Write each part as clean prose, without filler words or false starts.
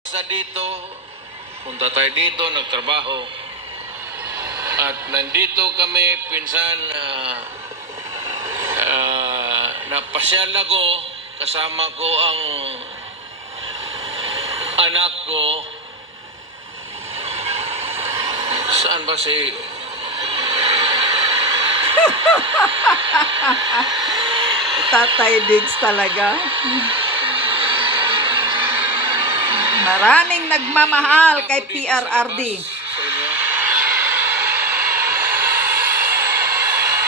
Sa dito, punta tayo dito, nagtrabaho. At nandito kami, pinsan, napasyal ako, kasama ko ang anak ko. Saan ba si... Tatay Diggs talaga. Maraming nagmamahal kay PRRD.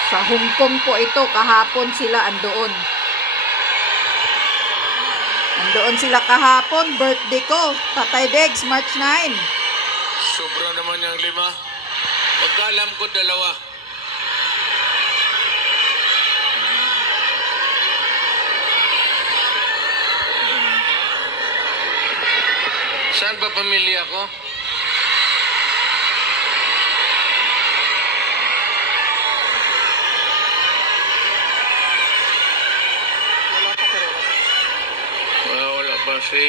Sa Hong Kong po ito, kahapon sila andoon. Andoon sila kahapon, birthday ko. Tatay Diggs, March 9. Sobra naman yung 5. Pagkalam ko 2. Saan ba pamilya ko? Wala pa si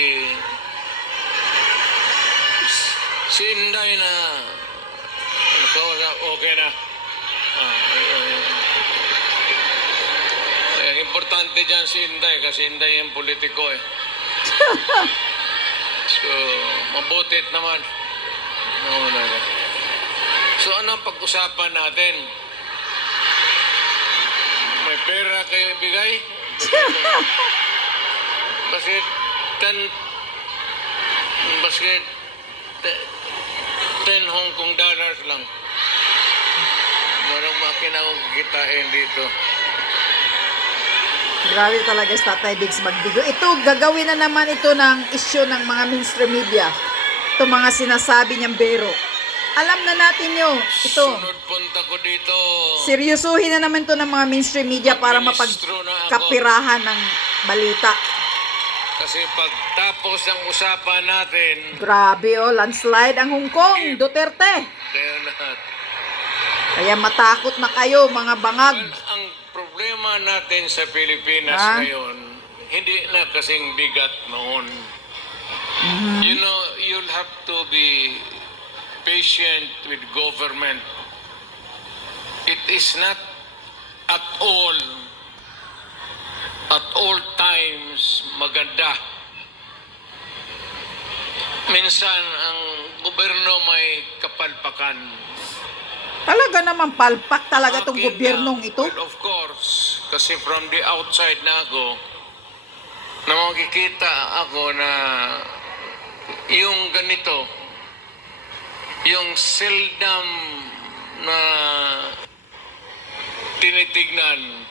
Inday na okay na. Importante dyan si Inday kasi Inday yung politiko eh. So, mabutit naman. So, ano ang pag-usapan natin? May pera kayo ibigay? Basket 10 Hong Kong dollars lang. Marang makina akong kitain dito. Grabe talaga sa Tatay Diggs magbigo. Ito, gagawin na naman ito ng issue ng mga mainstream media. Ito mga sinasabi niyang bero. Alam na natin yun. Ito. Sunod punta ko dito. Seryosuhin na naman ito ng mga mainstream media para mapagkapirahan ng balita. Kasi pagtapos ng usapan natin, Grabe oh, landslide ang Hong Kong, Duterte. Kaya matakot na kayo mga bangag. Ang problema natin sa Pilipinas ngayon, hindi na kasing bigat noon. You know, you'll have to be patient with government. It is not at all times maganda. Minsan ang gobyerno may kapalpakan. Talaga naman palpak talaga itong gobyernong ito. Well, of course, kasi from the outside na ako, na makikita ako na yung ganito, yung seldom na tinitignan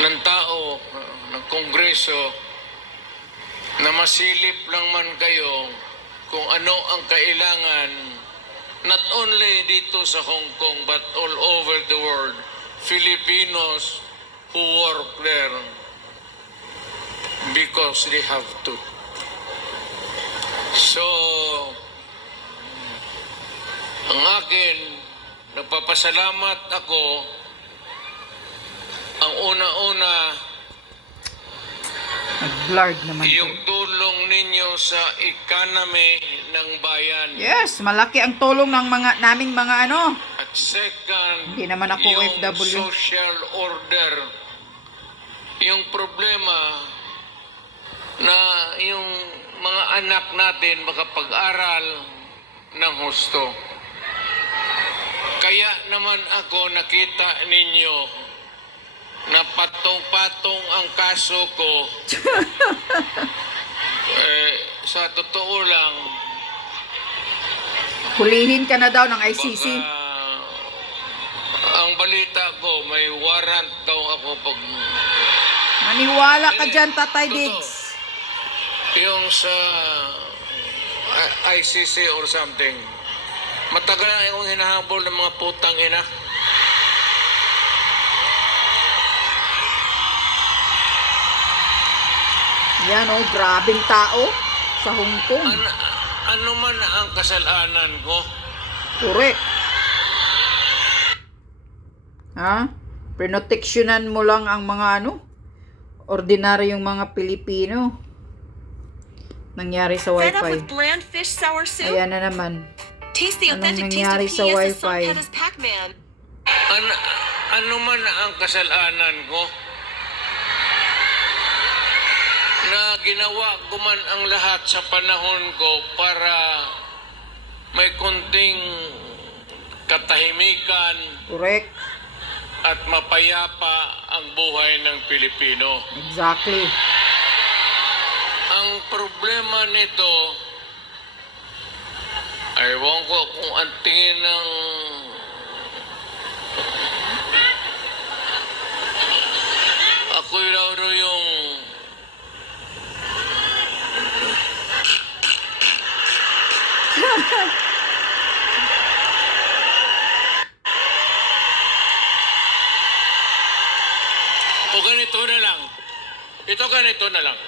ng tao, ng Kongreso, na masilip lang man kayo kung ano ang kailangan not only dito sa Hong Kong but all over the world, Filipinos who work there because they have to. So, ang akin, nagpapasalamat ako. Ang una-una, Blurred naman yung ito. tulong ninyo sa economy ng bayan. Yes, malaki ang tulong ng naming mga ano. At second, Hindi naman ako yung OFW. social order. Yung problema na yung mga anak natin makapag-aral ng husto. Kaya naman ako nakita ninyo na patong-patong ang kaso ko. Sa totoo lang, Hulihin ka na daw ng ICC. ang balita ko, may warrant daw ako pag... Maniwala ka dyan, Tatay Totoo. Diggs. Yung sa ICC or something. Matagal na akong hinahabol ng mga putang ina. Yan oh, grabing tao sa Hong Kong. Ano man ang kasalanan ko? Correct. Ha? Prinoteksyonan mo lang ang mga ano, ordinaryong mga Pilipino. nangyari sa Fed up wifi? with bland fish sour soup? Ayan na naman. Taste the Anong authentic taste nangyari of sa PS as wifi? Songket as Pac-Man. Ano man ang kasalanan ko na ginawa ko man ang lahat sa panahon ko para may konting katahimikan Correct. at mapayapa ang buhay ng Pilipino. Exactly. Ang problema nito, ewan ko kung ang tingin ng ako'y raw yung o ganito na lang. Ito ganito na lang.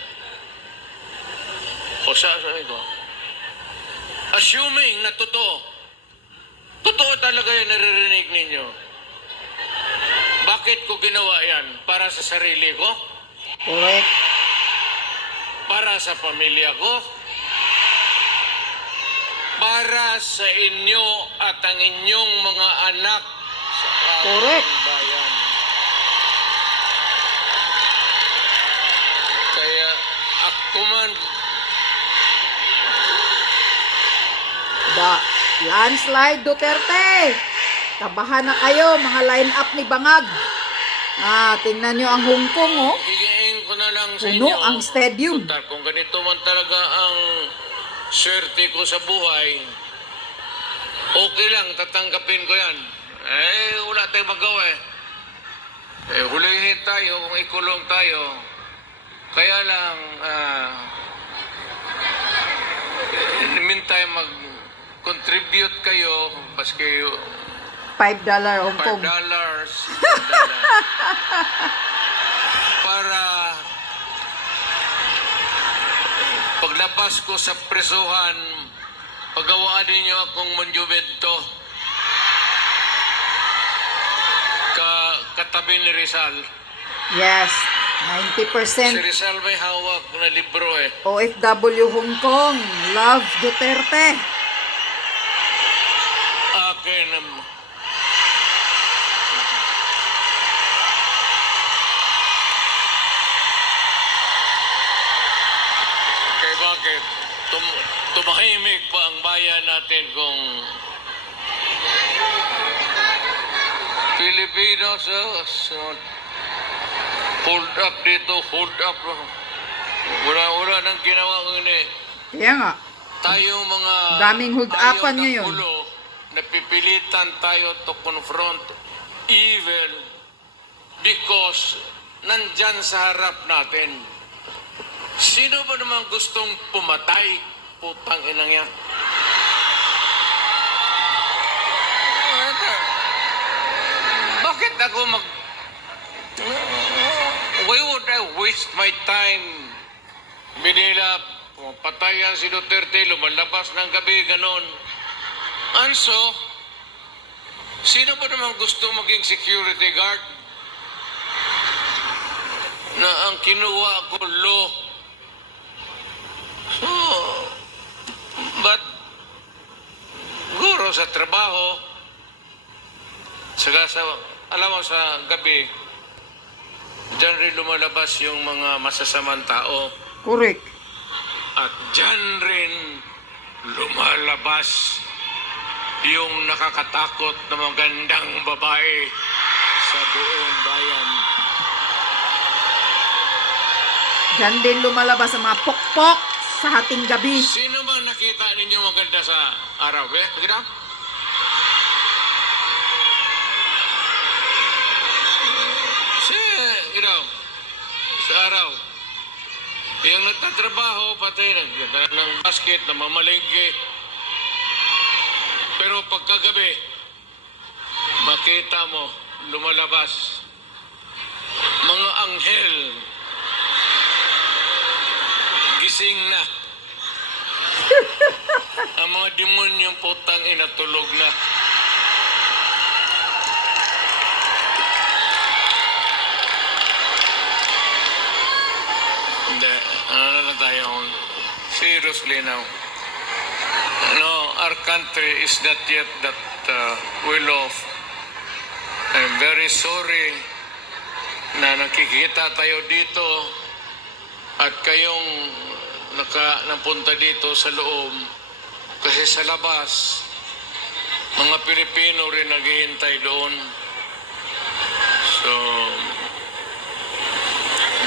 O sa ito. Assuming na totoo. Totoo talaga yung naririnig ninyo. Bakit ko ginawa yan? Para sa sarili ko? Correct. Para sa pamilya ko? Para sa inyo at ang inyong mga anak sa Correct. ating bayan. Kaya ako man, Landslide Duterte. Kabahan na kayo, mga line-up ni Bangag. Tingnan nyo ang Hong Kong, oh. gigiin ko na lang sa Puno inyo. ang stadium. Total, kung ganito man talaga ang swerte ko sa buhay, okay lang, tatanggapin ko yan. Wala tayong magawa eh. Hulihin tayo kung ikulong tayo. Kaya lang, in the meantime, mag-contribute kayo, paski $5 Hong $5, Kong. para paglabas ko sa presuhan, pagawaan ninyo akong monumento katabi ni Rizal. Yes, Si 90% Rizal may hawak na libro eh. OFW Hong Kong. Love Duterte. Akin kaya bakit tumahimik pa ang bayan natin kung Pilipinas hold up dito, hold up. Wala nang ginawa ko Kaya nga, tayo mga daming hold-upan ayaw ng ngayon. gulo, napipilitan tayo to confront evil because nandyan sa harap natin. Sino ba naman gustong pumatay? Putang inang yan. Bakit ako why would I waste my time? Binila, patayan si Duterte, lumalabas ng gabi, ganon. Anso, sino ba naman gusto maging security guard? Na ang kinuha ko law. So, but, guro sa trabaho, alam mo sa gabi, diyan rin lumalabas yung mga masasamang tao. correct. At diyan rin lumalabas yung nakakatakot na magandang babae sa buong bayan. Diyan din lumalabas ang mga pokpok sa hating gabi. Sino ba nakita ninyo maganda sa araw? Nakita? Sa araw. Yung nagtatrabaho, patay ng basket, na mamalengke. Pero pagkagabi, makita mo, lumalabas. Mga anghel, gising na. Ang mga demonyong putang inatulog na. Hindi, ano na lang tayo. seriously now. No, our country is not yet that well off. I'm very sorry na nakikita tayo dito at kayong napunta dito sa loob kasi sa labas mga Pilipino rin naghihintay doon. So,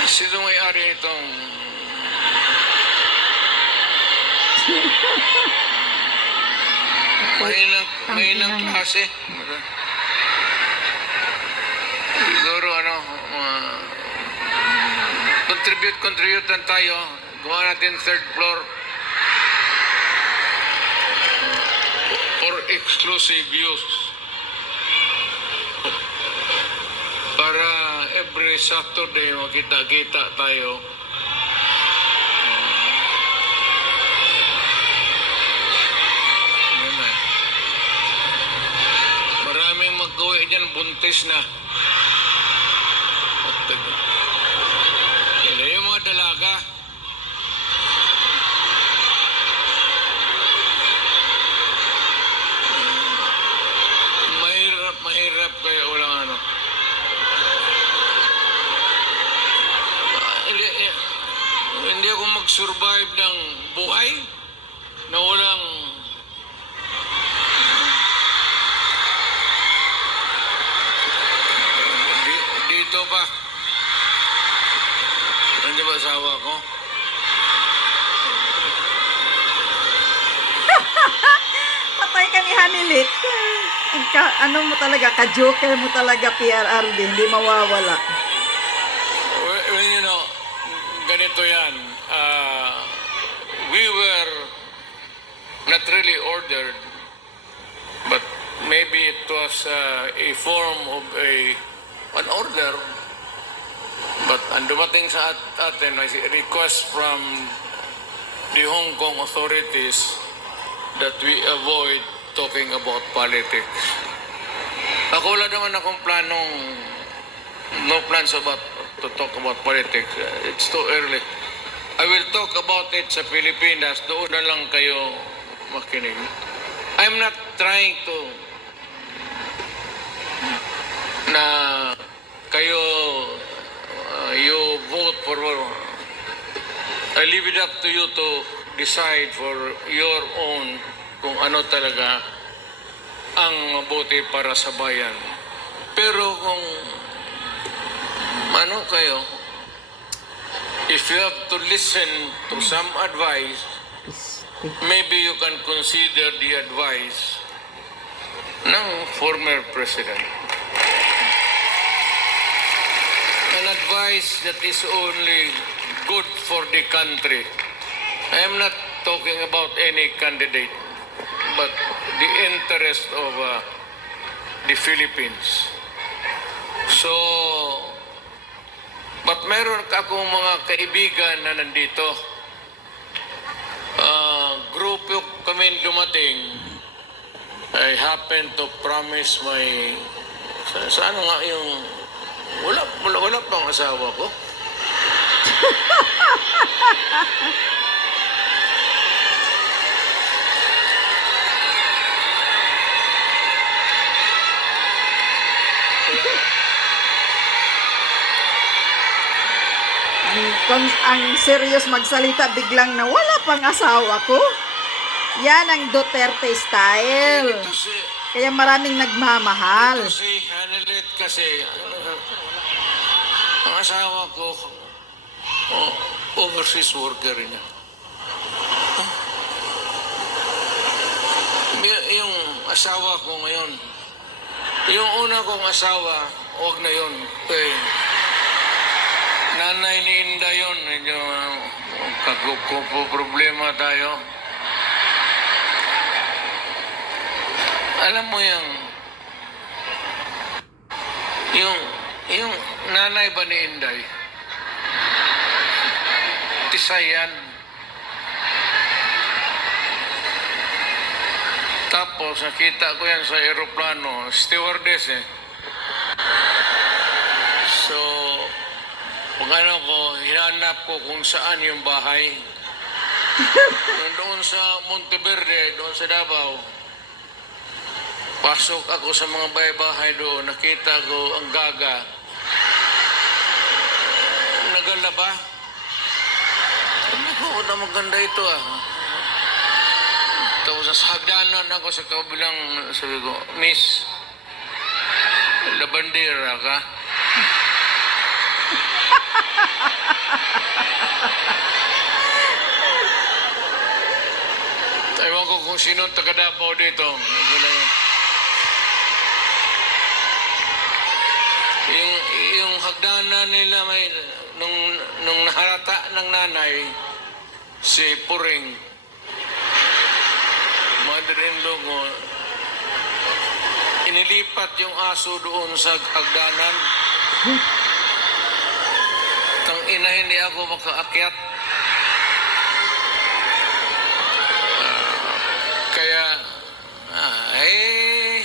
sino may-ari itong mainang klase? Siguro contribute lang tayo. Gawa natin third floor for exclusive use. Para every Saturday makita-kita tayo. Yan na. Maraming mag-uwi dyan, buntis na. Yung mga dalaga. Mahirap kaya walang ano. Hindi ako mag-survive ng buhay na walang dito pa. Nandiyan ba asawa ko? Patay ka ni Hanilit. Ano mo talaga, ka-joker mo talaga, PRRD, hindi mawawala. Well, you know, ganito yan. We were not really ordered, but maybe it was a form of an order. But ang dumating sa atin, may request from the Hong Kong authorities that we avoid talking about politics. Ako wala naman akong no plans to talk about politics. It's too early. I will talk about it sa Pilipinas. Doon na lang kayo makinig. I'm not trying to na kayo you vote for I leave it up to you to decide for your own kung ano talaga ang mabuti para sa bayan. Pero kung ano kayo, if you have to listen to some advice, maybe you can consider the advice ng former president. An advice that is only good for the country. I am not talking about any candidate, but the interest of the Philippines. So, but meron akong mga kaibigan na nandito. Grupo kami dumating. I happen to promise sa ano nga yung wala pang asawa ko. Ang serious magsalita, biglang na wala pang asawa ko. Yan ang Duterte style. Kaya maraming nagmamahal. Ito si Hanilet kasi ang asawa ko overseas worker niya. Yung asawa ko ngayon, yung una kong asawa, huwag na yun. Nanay ni Inda yun. Medyo problema tayo. Alam mo yung nanay ba ni Inday? Tisayan. Tapos nakita ko yan sa aeroplano, stewardess eh. So, pag ano ko, hinanap ko kung saan yung bahay. Doon sa Monteverde, doon sa Davao, pasok ako sa mga bahay-bahay doon, nakita ko ang gaga. Nagalaba. Sabi ko, na maganda ito ah. Tapos sa hagdanan ako sa kabilang, sabi ko, Miss, labandera ka? Ewan ko kung sino taga Davao dito. Ito lang yun. Yung hagdanan nila may nung naharata ng nanay si Puring mother-in-law ko, inilipat yung aso doon sa hagdanan. Tang ina, hindi ako makaakyat. Kaya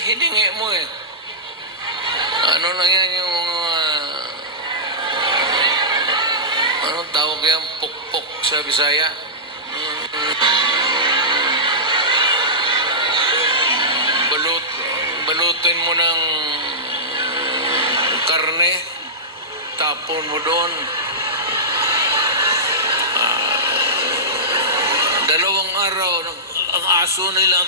hiningi mo eh. Ano lang yan yung anong tawag yan? Pukpok sa Bisaya. Balutin mo ng karne, tapon mo doon. Dalawang araw, ang aso nila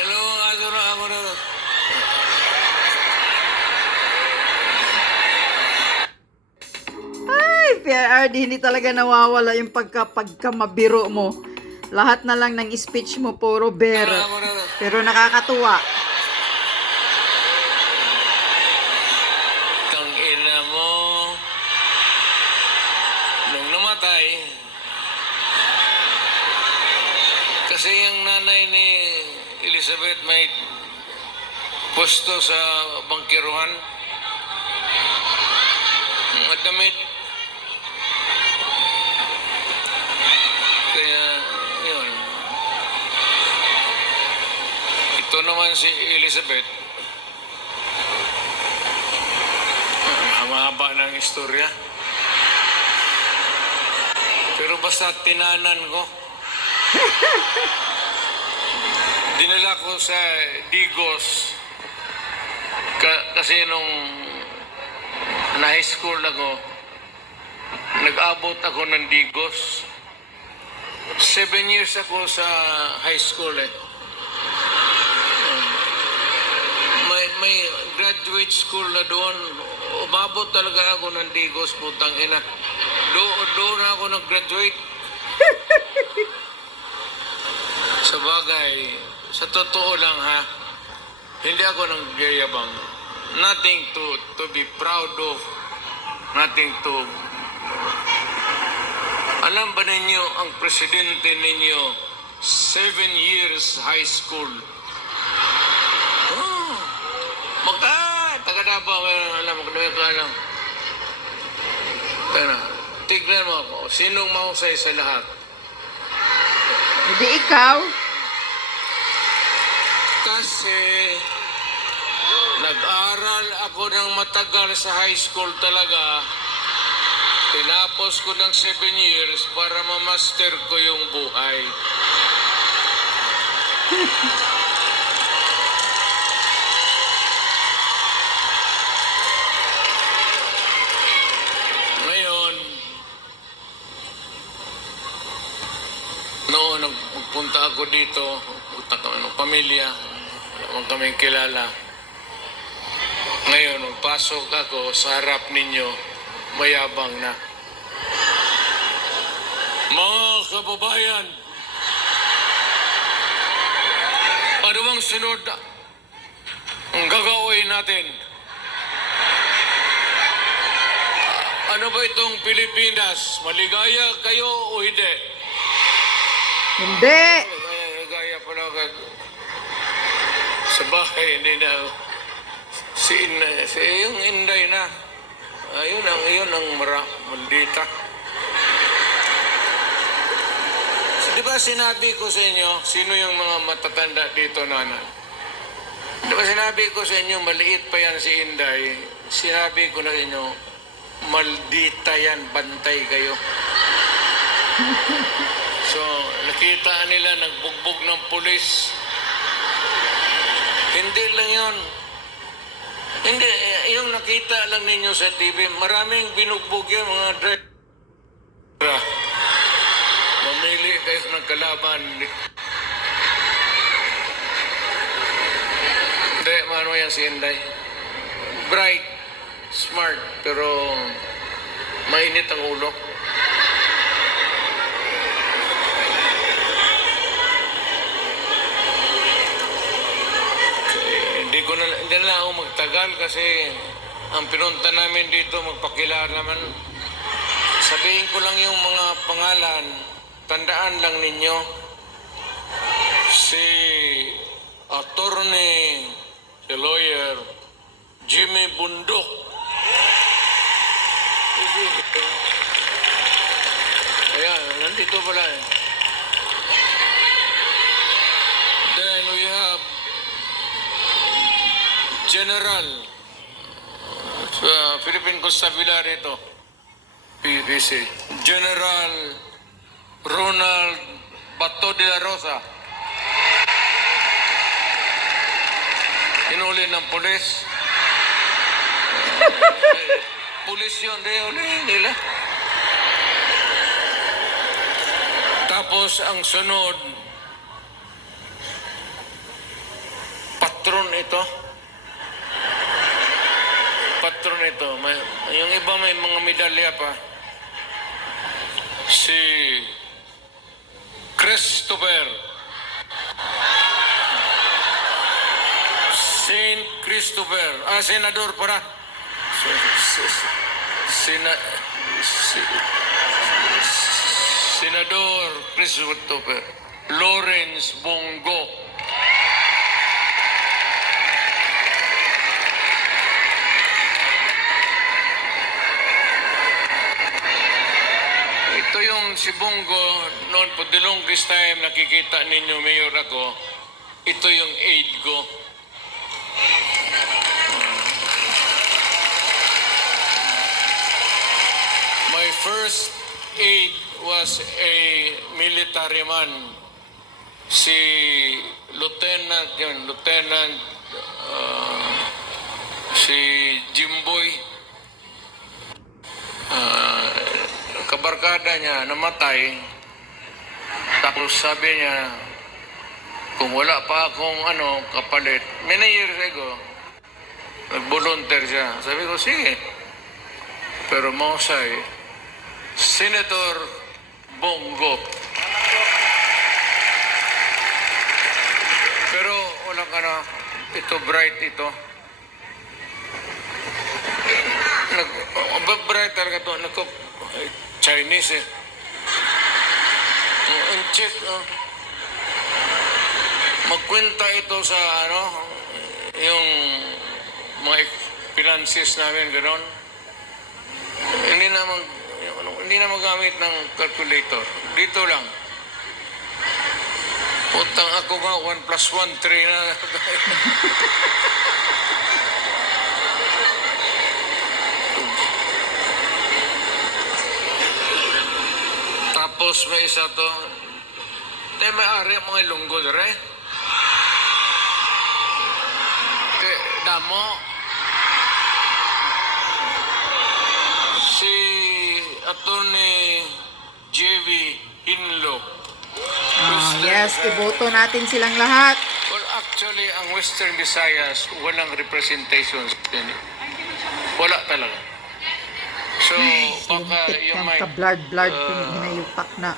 dalawang aso na ako na. Ay, PRD, hindi talaga nawawala yung pagkamabiro mo. Lahat na lang ng speech mo, puro bero. Pero nakakatuwa. Tang ina mo. Nung namatay, kasi yung nanay ni Elizabeth may pwesto sa bangkiruhan. Mga damit. Kaya, yun. Ito naman si Elizabeth. Mahaba ng istorya. Pero basta tinanan ko. Dinala ko sa Digos. Kasi nung na-high school ako, nag-abot ako ng Digos. 7 years ako sa high school eh. May graduate school na doon. Umabot talaga ako ng Digos, putang ina. Doon ako nag-graduate. Sa bagay, sa totoo lang ha, hindi ako nagyayabang. Nothing to be proud of. Nothing to... Alam ba ninyo, ang presidente ninyo, 7 years high school. Oh, taga-Davao, alam mo, alam. Tignan mo ako, sinong mahusay sa lahat? Hindi ikaw. Kasi nag-aral ako ng matagal sa high school talaga. Tinapos ko ng 7 years para ma-master ko yung buhay. Ngayon, noon nagpunta ako dito, punta kami ng pamilya, wala kaming kilala. Ngayon, magpasok ako sa harap ninyo, mayabang na. Mga kababayan, ano bang sunod ang gagawin natin? Ano ba itong Pilipinas? Maligaya kayo o hindi? Hindi. Maligaya pala ka. Sa bahay, hindi na. Si yung Inday na. Ayun ang maldita. Di ba sinabi ko sa inyo, sino yung mga matatanda dito, Nana? Di ba sinabi ko sa inyo, maliit pa yan si Inday? Sinabi ko na sa inyo, maldita yan, bantay kayo. So, nakita nila nagbugbog ng pulis. Hindi lang yun. Hindi, yung nakita lang ninyo sa TV, maraming binugbog yan, mga driver. Mamili kayo ng kalaban. Hindi, mano yan si Inday. Bright, smart, pero mainit ang ulo. Hindi na ako magtagal kasi ang pinunta namin dito magpakilala naman. Sabihin ko lang yung mga pangalan, tandaan lang ninyo. Si attorney, si lawyer, Jimmy Bundok. Ayan, nandito pala eh. Then we have General Philippine Constabulary ito, PBC. General Ronald Bato de la Rosa. Hinuli ng pulis. Pulis yun, hulihin nila. Tapos ang sunod, patron ito. Patron ito. Yung iba may mga medalya pa. Si Christopher. Saint Christopher. Senador para. Senador Christopher. Lawrence Bongo. Ito yung si Bongo, noon po the longest time nakikita ninyo, Mayor ako, ito yung aide ko. My first aide was a military man. Si Lieutenant, si Jimboy. Kabarkada niya namatay, tapos sabi niya kung wala pa akong kapalit, many years ago nag-volunteer siya. Sabi ko sige, pero mausay Senator Bongo, pero walang ito bright ito bright talaga ito Chinese eh. And check, magkwenta ito sa yung mga finances namin, gano'n. Hindi na magamit ng calculator. Dito lang. Utang ako nga, 1 plus 1, 3 na. Tapos may isa to, may ari ang mga Ilonggo dere. Kaya damo, si Attorney J.V. Hinlo. Yes, iboto natin silang lahat. Well, actually, ang Western Visayas, walang representation. Wala talaga. So, baka you might ka-blard hinayupak na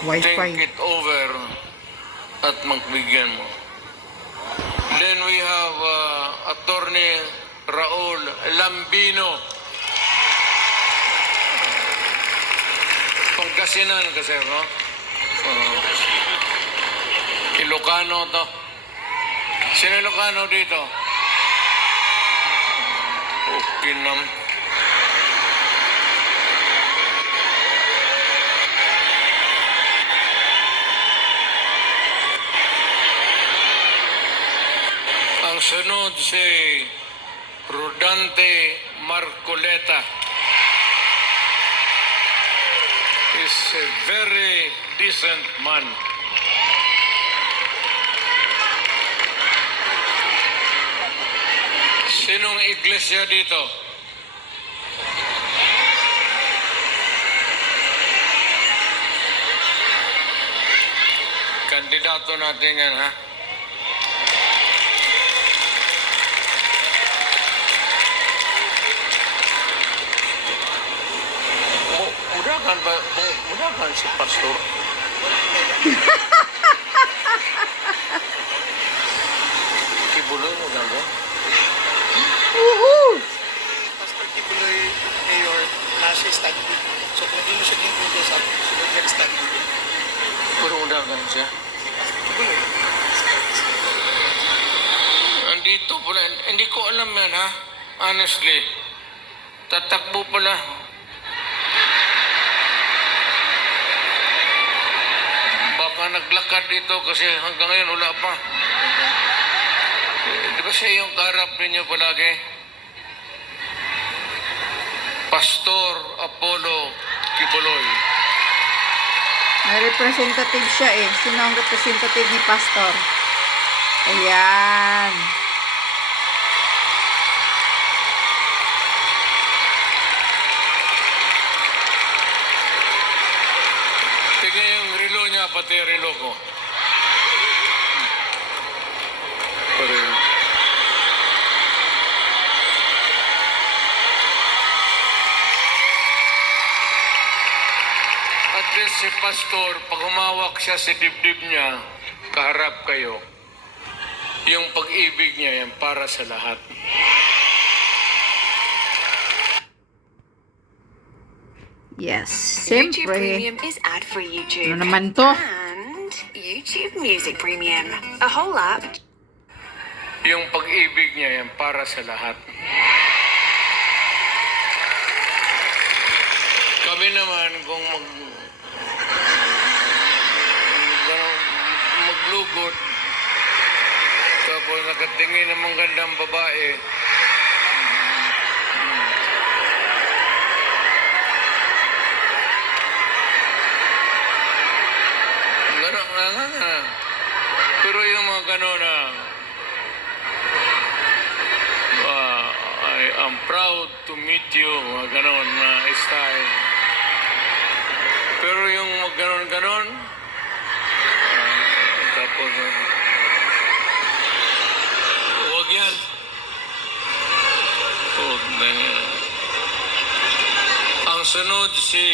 think wifi. it over at magbigyan mo. Then we have Attorney Raul Lambino. Pangasinan kasi, no? Ilocano to. Sino Ilocano dito? Okay naman. Ang sunod si Rodante Marcoleta. is a very decent man. Sinong iglesia dito? Kandidato natin yan, ha? Mudahan ba? Mudahan si pastor? Kibuloy mo lang ba? Woohoo! Pastor Kibuloy Mayor nasa study. So kung hindi mo siya ginagawa sa sunod niya study. Pero mudahan siya. Kibuloy. Andito pala. Hindi ko alam yan, ha? Honestly. Tatakbo pala. Baka naglakad dito kasi hanggang ngayon wala pa. Di ba siya yung kaharap ninyo palagi? Pastor Apollo Kibuloy. May representative siya eh. Sino ang representative ni Pastor? Ayan. Tingnan yung relo niya, pati yung relo ko. Pareho. At least si Pastor, pag humawak siya sa dibdib niya, kaharap kayo, yung pag-ibig niya yan para sa lahat. Yes. YouTube Siyempre. Premium is ad-free YouTube. Ano naman to? And YouTube Music Premium. A whole app. Yung pag-ibig niya yan para sa lahat. Kami naman kung maglugod tapos nakatingin ng mga gandang babae, gano'n nga. Pero yung mga gano'n na I am proud to meet you, mga gano'n na style. Pero yung mga gano'n, tapos huwag yan. Huwag na yan. Ang sunod si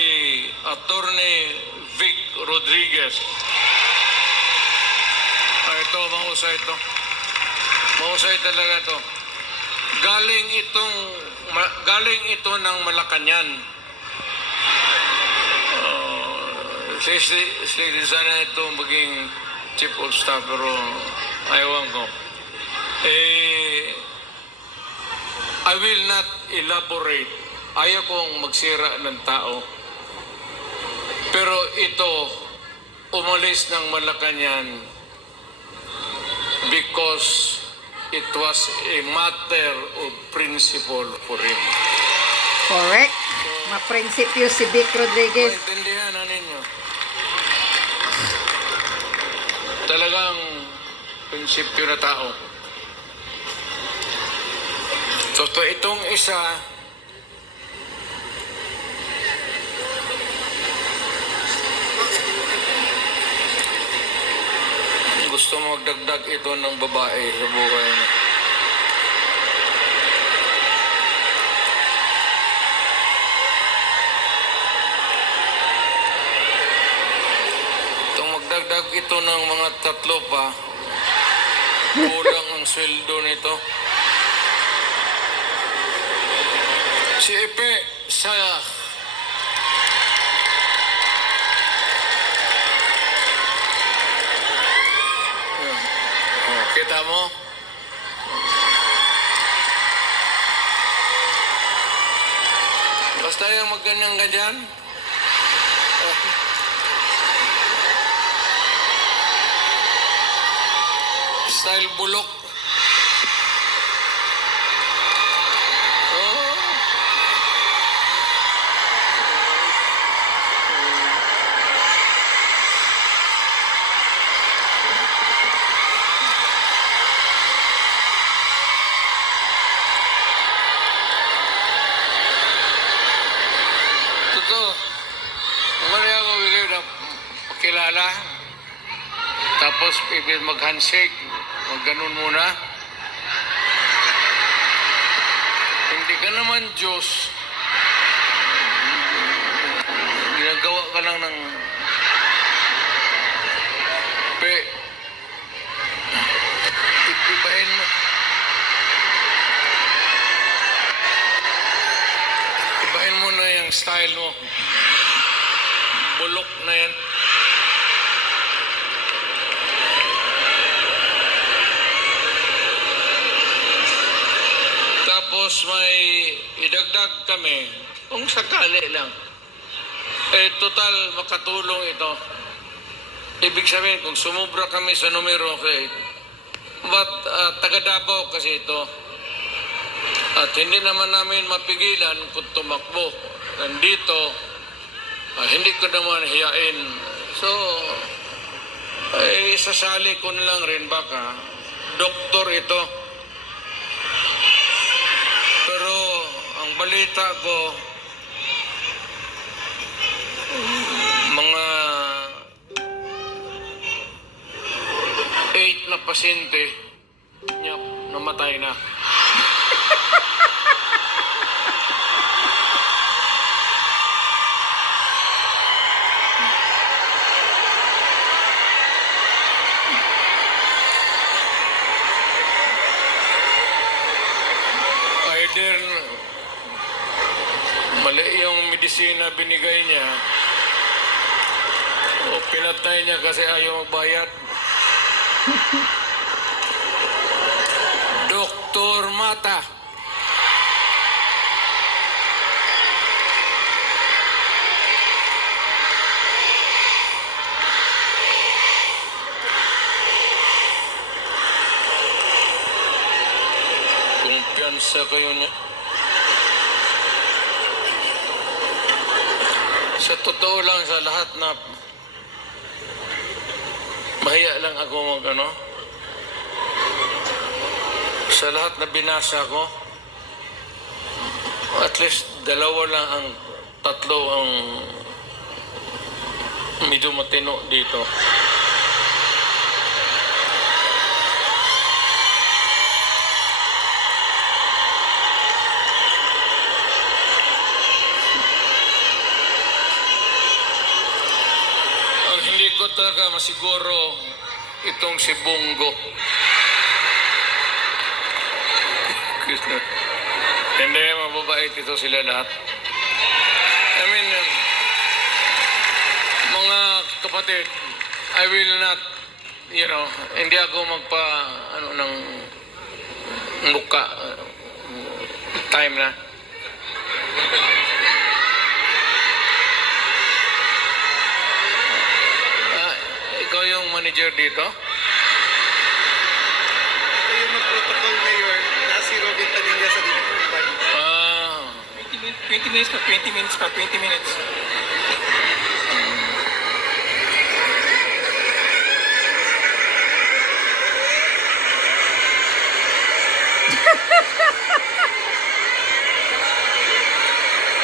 Attorney Vic Rodriguez. Ito, mahusay ito. Mahusay talaga ito. Galing ito ng Malacanang. Sana ito maging chief of staff, pero ayawan ko. I will not elaborate. Ayaw kong magsira ng tao. Pero ito, umalis ng Malacanang because it was a matter of principle for him. Correct. Ma-prinsipyo si Vic Rodriguez. Maintindihan na ninyo. Talagang prinsipyo na tao. So, itong isa, gusto magdagdag ito ng babae sa buhay niya. Itong magdagdag ito ng mga tatlo pa, kulang ang sweldo nito. Si Epe sa kita mo? Basta yung magganyan-ganyan. Style bulok. Oh. makilala, tapos mag-handshake, mag-ganun muna. Hindi ka naman Diyos. Ginagawa ka lang ng ibahin mo. Ibahin mo na yung style mo. Bulok na yan. Tapos may idagdag kami, kung sakali lang. Total makatulong ito. Ibig sabihin, kung sumubra kami sa numero, okay, but taga Davao kasi ito. At hindi naman namin mapigilan kung tumakbo. Nandito, hindi ko naman hiyain. So, sasali ko na lang rin baka. Doktor ito. Pero ang balita ko, mga 8 na pasyente niya namatay na. Either mali yung medisina binigay niya o pinatay niya kasi ayaw magbayad. Dr. Mata. Kumpiyansa kayo niya. Sa totoo lang, sa lahat na mahiya lang ako sa lahat na binasa ko, at least 2 lang ang 3 ang medyo matino dito. Ang hindi ko talaga masiguro itong si Bongo. Hindi, mababait ito sila lahat. I mean, mga kapatid, I will not, hindi ako ng muka. Time na. Ikaw yung manager dito? Ito yung mag-protocol, Mayor, na si Robin Padilla sa dito. 20 minutes pa, 20 minutes pa, 20 minutes.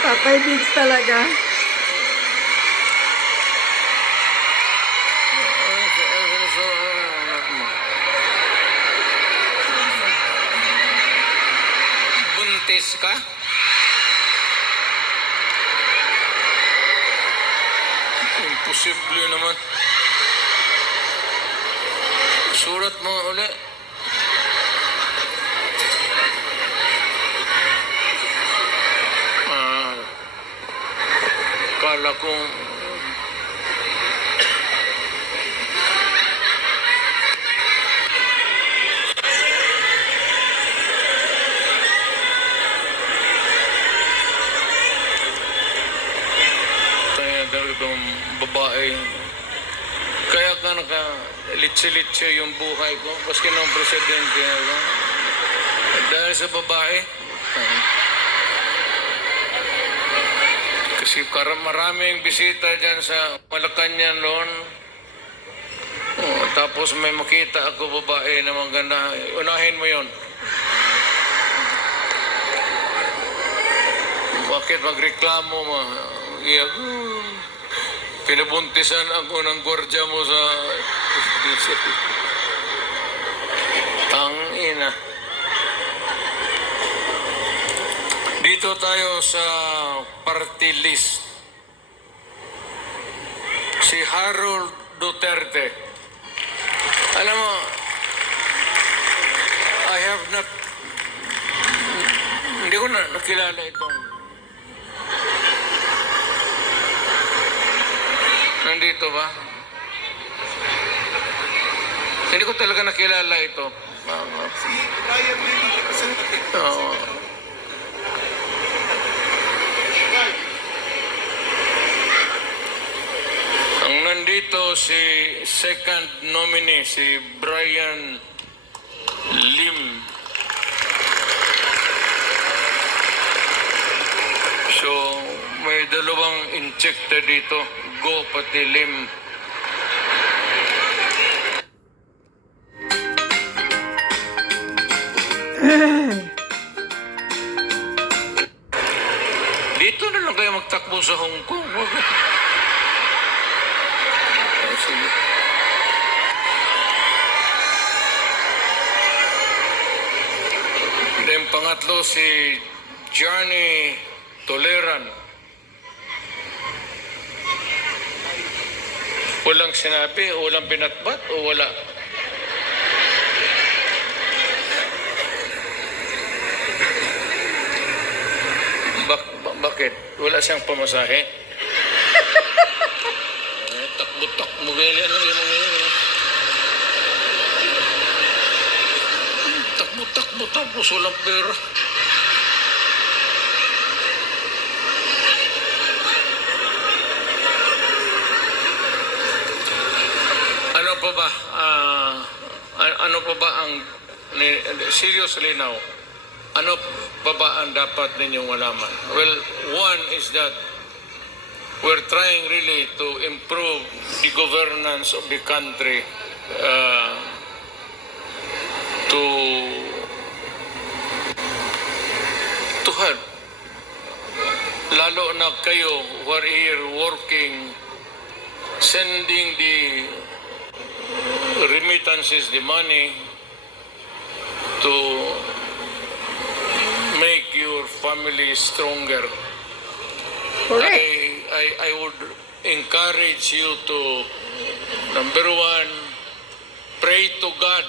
Tatay Bigs talaga. Buntis ka? Imposible naman. Surat mo ulit. Kala kong itong babae. Kaya ka litse-litse yung buhay ko. Paski ng presidente ako. Dahil sa babae. Kasi maraming bisita dyan sa Malacanang noon. Tapos may makita ako babae na maganda. Unahin mo yon. Bakit magreklamo mo? Pinabuntisan ako ng gwardya mo sa ang ina. Dito tayo sa party list. Si Harold Duterte. Alam mo, I have not, hindi ko na nakilala itong nandito ba? Hindi ko talaga nakilala ito. Ryan din ang representative. Oo. Ang nandito si second nominee, si Brian Lim. So, may dalawang injector dito. Go pati Lim. Dito na lang kayo magtakbo sa Hong Kong. Sige. Then pangatlo si Johnny Toleran. Walang sinabi, walang pinatbat o wala? Bakit? Wala siyang pamasahe? Takbo-takbo ganyan lang yung mga yun. Takbo-takbo tapos walang pera. Ano pa ba? Ano pa ba ang seriously now? Ano pa ba ang dapat ninyong malaman? Well, one is that we're trying really to improve the governance of the country to help. Lalo na kayo who are here working, sending the remittances, the money to make your family stronger. Correct. I would encourage you to, number one, pray to God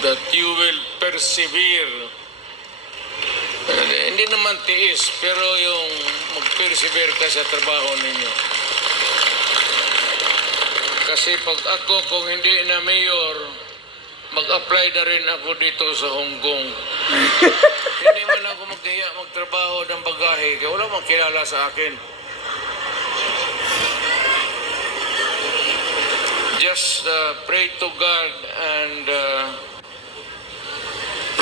that you will persevere. Hindi naman tiis, pero yung mag-persevere ka sa trabaho ninyo. Kasi pag ako, kung hindi na mayor, mag-apply na rin ako dito sa Hong Kong. Hindi man ako magtrabaho ng bagahe, kaya wala mang kilala sa akin. Just pray to God and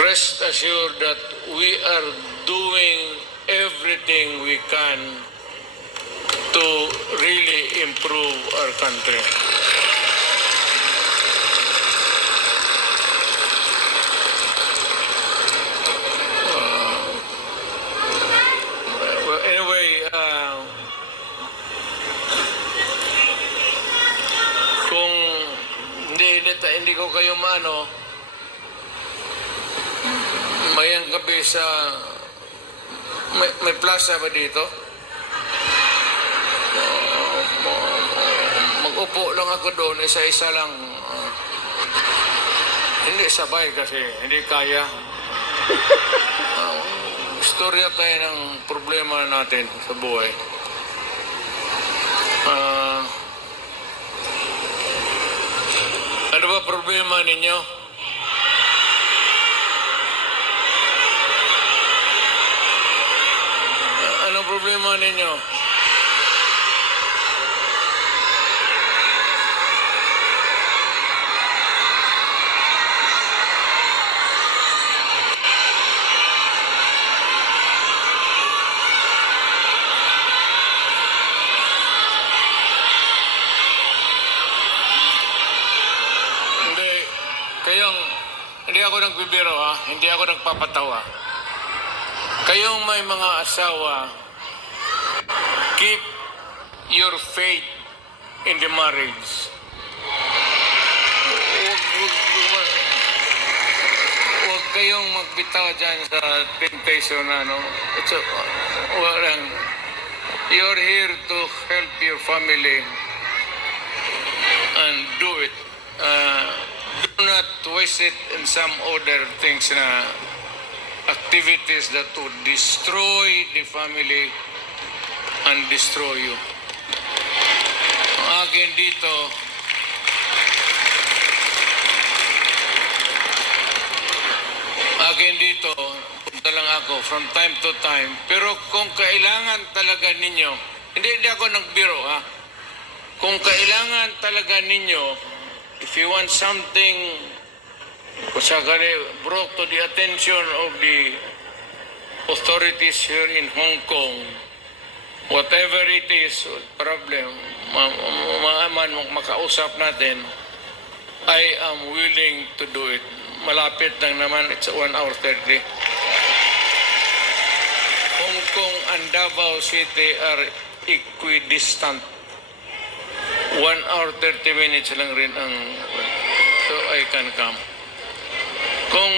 rest assured that we are doing everything we can to really improve our country. Hindi ko kayo maano, mayang gabi sa may plaza ba dito? Mag-upo lang ako doon, isa-isa lang. Hindi sabay kasi, hindi kaya. Istorya tayo ng problema natin sa buhay. Ano ba problema ninyo? Ano problema ninyo? Hindi ako nagbibiro ha, hindi ako nagpapatawa. Kayong may mga asawa, keep your faith in the marriage. Huwag kayong magbitaw dyan sa temptation na, no? Walang, you're here to help your family and do it. Do not waste it in some other things na activities that would destroy the family and destroy you. Ang akin dito, punta lang ako from time to time. Pero kung kailangan talaga ninyo, hindi ako nagbiro, ha? Kung kailangan talaga ninyo, if you want something brought to the attention of the authorities here in Hong Kong, whatever it is, problem, makausap natin, I am willing to do it. Malapit lang naman, it's 1 hour 30. Hong Kong and Davao City are equidistant. 1 hour 30 minutes lang rin ang, so I can come. Kung